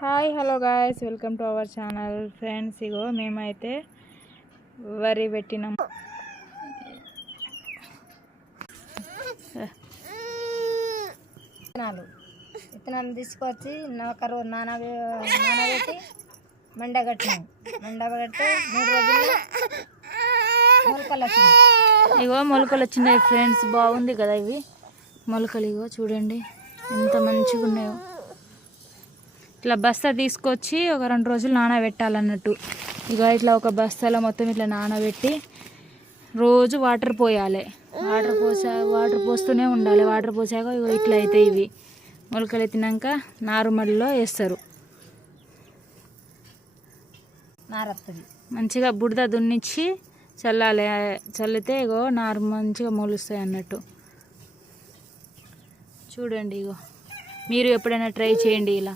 Hi hello guys, welcome to our channel. Friends, ఇగో మేమైతే వరి పెట్టినాం. విత్తనాలు తీసుకొచ్చి ఒకరోజు నానబెట్టి మండగట్టినాం. మండగట్టి 3 రోజుల్లో మొలకలు వచ్చినాయి. ఇగో మొలకలు వచ్చినాయి ఫ్రెండ్స్, బాగుంది కదా ఇవి మొలకలు. ఇగో చూడండి ఎంత మంచిగా ఉన్నాయో. ఇట్లా బస్తా తీసుకొచ్చి ఒక 2 రోజులు నానబెట్టాలన్నట్టు. ఇక ఇట్లా ఒక బస్తాలో మొత్తం ఇట్లా నానబెట్టి రోజు వాటర్ పోయాలి. వాటర్ పోస్తూనే ఉండాలి. వాటర్ పోసాక ఇగో ఇట్లా అయితే ఇవి మొలకలు ఎత్తినాక నారుమడిలో వేస్తారు. నారత్తది మంచిగా బుడద దున్నిచ్చి చల్లాలి. చల్లితే ఇగో నారు మంచిగా మొలుస్తాయి అన్నట్టు. చూడండి, ఇగో మీరు ఎప్పుడైనా ట్రై చేయండి ఇలా.